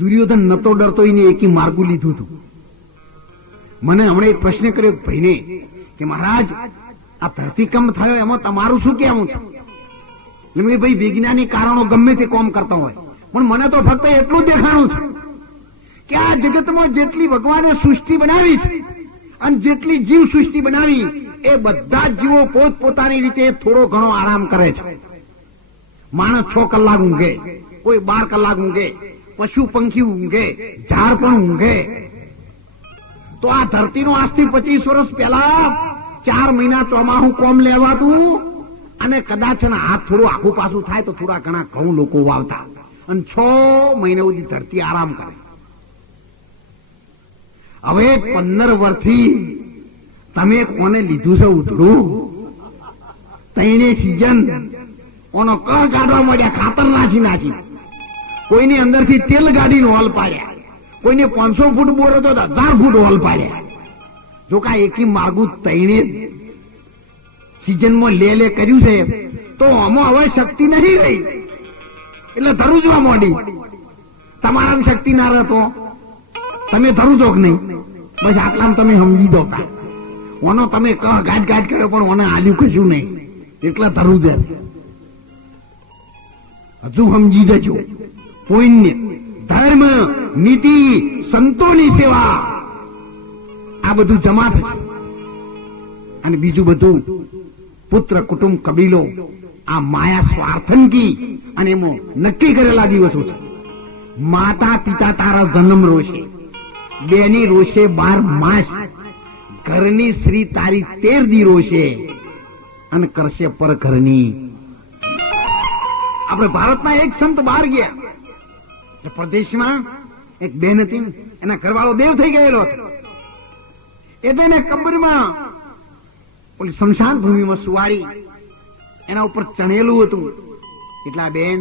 દુર્યોધન નતો ડરતો, એને એકી માર્ગું લીધું હતું. મને હમણાં એક પ્રશ્ન કર્યો ભાઈને કે મહારાજ આ ધરતીકંપ થયો એમાં તમારું શું કહેવું છે? એટલે ભાઈ વૈજ્ઞાનિક કારણો ગમે તે કોમ કરતા હોય, પણ મને તો ફક્ત એટલું દેખાણું છે કે આ જગતમાં જેટલી ભગવાને સૃષ્ટિ બનાવી છે અને જેટલી જીવ સૃષ્ટિ બનાવી એ બધા જ જીવો પોતપોતાની રીતે થોડો ઘણો આરામ કરે છે. માણસ 6 કલાક ઊંઘે, કોઈ 12 કલાક ઊંઘે, પશુ પંખી ઊંઘે, ઝાડ પણ ઊંઘે. તો આ ધરતીનો આજથી 25 વર્ષ પહેલા 4 મહિના ચોમાહું કોમ લેવાતું અને કદાચ હાથ થોડું આખું પાછું થાય તો થોડા ઘણા ઘઉં લોકો વાવતા અને 6 મહિના સુધી ધરતી આરામ કરે. હવે 15 વર્ષથી તમે કોને લીધું છે ઉધડું? તઈને સીઝન કોનો કહ કાઢવા માંડ્યા, ખાતર નાખી કોઈની અંદરથી તેલ ગાડીનો હોલ પાડ્યા, કોઈને 500 ફૂટ બોર હતો 1000 ફૂટ હોલ પાડ્યા. જો કા એકી માર્ગું તઈને સીઝનમાં લે કર્યું છે તો આમાં હવે શક્તિ નહીં રહી એટલે ધરું જવા માંડી. તમારામાં શક્તિ ના રહેતો તમે ધરું છો કે નહીં? બસ આટલામાં તમે સમજી દો. ઓનો તમે કહ ગાઢ કર્યો પણ ઓને હાલ્યું કશું નહીં એટલે ધરું છે. હજુ સમજી દેજો. પુણ્ય, ધર્મ, નીતિ, સંતોની સેવા આ બધું જમા થશે. અને બીજું બધું પુત્ર, કુટુંબ, કબીલો આ માયા સ્વાર્થનકી અને એમાં નક્કી કરેલા દિવસો છે. માતા પિતા તારા જન્મ રોશે, બેની રોશે 12 માસ, ઘરની શ્રી તારી 13 દી રોશે અને કરશે પર ઘરની. આપણે ભારતના એક સંત બહાર ગયા, પ્રદેશમાં એક બેન હતી, એના ઘરવાળો દેવ થઈ ગયેલો હતો. એટલે એને કબરમાં ઓલી શમશાન ભૂમિમાં સુવાડી એના ઉપર ચણેલું હતું. એટલા બેન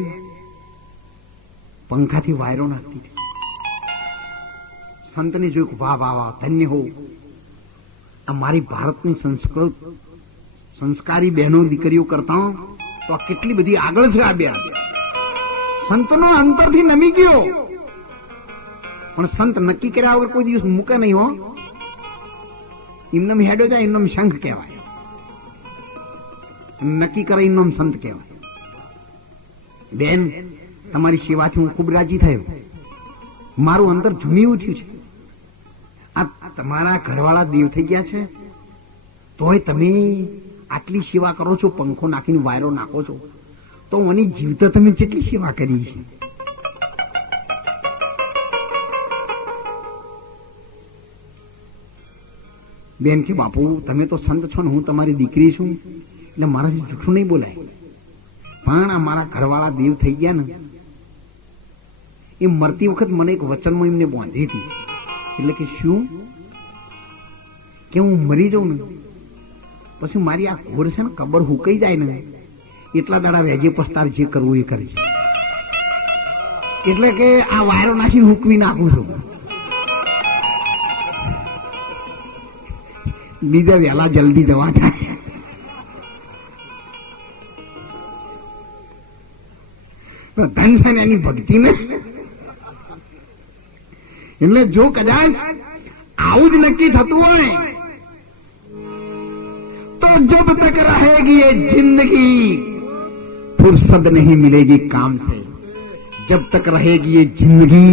પંખાથી વાયરો નાખતી હતી. સંતને જોયું, વાહ વાહ વાહ, ધન્ય હો, આ મારી ભારતની સંસ્કારી બહેનો દીકરીઓ કરતા તો આ કેટલી બધી આગળ છે. આ બે સંતનો અંતરથી નમી ગયો, પણ સંત નક્કી કર્યા વગર કોઈ દિવસ મૂકે નહીં. હો, એમનેમ હેડો જાય, એમનેમ શંખ કહેવાય. નક્કી કરે એમનેમ સંત કહેવાય. બેન, તમારી સેવાથી હું ખૂબ રાજી થયો. મારું અંતર ઝૂમી ઉઠ્યું છે. આ તમારા ઘરવાળા દેવ થઈ ગયા છે તોય તમે આટલી સેવા કરો છો, પંખો નાખીને વાયરો નાખો છો, તો મને જીવતા તમે કેટલી સેવા કરી છે. બેન કે બાપુ તમે તો સંત છો ને હું તમારી દીકરી છું એટલે મારાથી જૂઠું નહીં બોલાય. પણ આ મારા ઘરવાળા દેવ થઈ ગયા ને એ મરતી વખત મને એક વચનમાં એમને બાંધી હતી. એટલે કે શું કે હું મરી જાઉં ને પછી મારી આ ઘોર છે ને કબર હુકાઈ જાય ને એટલા દાડા વેજે પસ્તાવ જે કરવું એ કરે છે. એટલે કે આ વાયરો નાખીને હુકવી નાખું છું. બીજા વહેલા જલ્દી જવા થાય. ધન છે ને એની ભક્તિ ને. એટલે જો કદાચ આવું જ નક્કી થતું હોય तो जब तक रहेगी ये जिंदगी फुर्सत नहीं मिलेगी काम से. जब तक रहेगी ये जिंदगी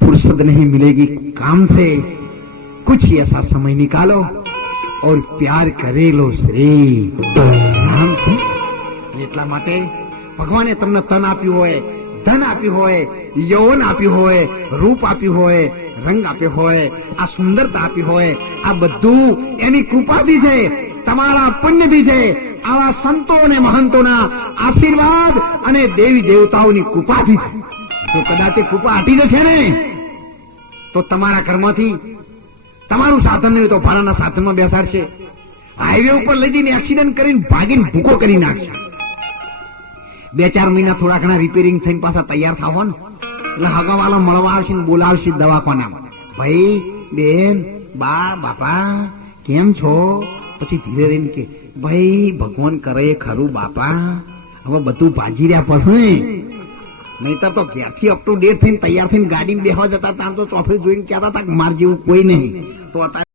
फुर्सत नहीं मिलेगी काम से. कुछ ऐसा समय निकालो और प्यार करे लो श्री नाम से. એટલા માટે ભગવાને તમને તન આપ્યું હોય, ધન આપ્યું હોય, યૌવન આપ્યું હોય, રૂપ આપ્યું હોય, રંગ આપ્યો હોય, આ સુંદરતા આપી હોય, આ બધું એની કૃપાથી છે, તમારા પુણ્યથી છે. આવા સંતો અને મહંતોના આશીર્વાદ અને દેવી દેવતાઓની કૃપાથી છે. જો કદાચ કૃપા હટી જશે ને તો તમારા ઘરમાંથી તમારું સાધન નહીં તો ભાડાના સાધનમાં બેસાડશે, હાઈવે ઉપર લઈ જઈને એક્સિડન્ટ કરીને ભાગીને ભૂકો કરી નાખશે. 2-4 મહિના થોડા ઘણા રિપેરિંગ થઈને પાછા તૈયાર થાવ ને એટલે હગાવાળો મળવા આવશે ને બોલાવશે દવાખાનામાં, ભાઈ બેન બા બાપા કેમ છો? પછી ધીરે રહીને કે ભાઈ ભગવાન કરે ખરું બાપા, હવે બધું ભાજી રહ્યા પછી નહીતર તો ઘેરથી અપ ટુ ડેટ થઈને તૈયાર થઈને ગાડીમાં બેસવા જતા ત્યાં તો ચોફરી જોઈને કહેતા હતા કે માર જેવું કોઈ નહીં. તો અત્યારે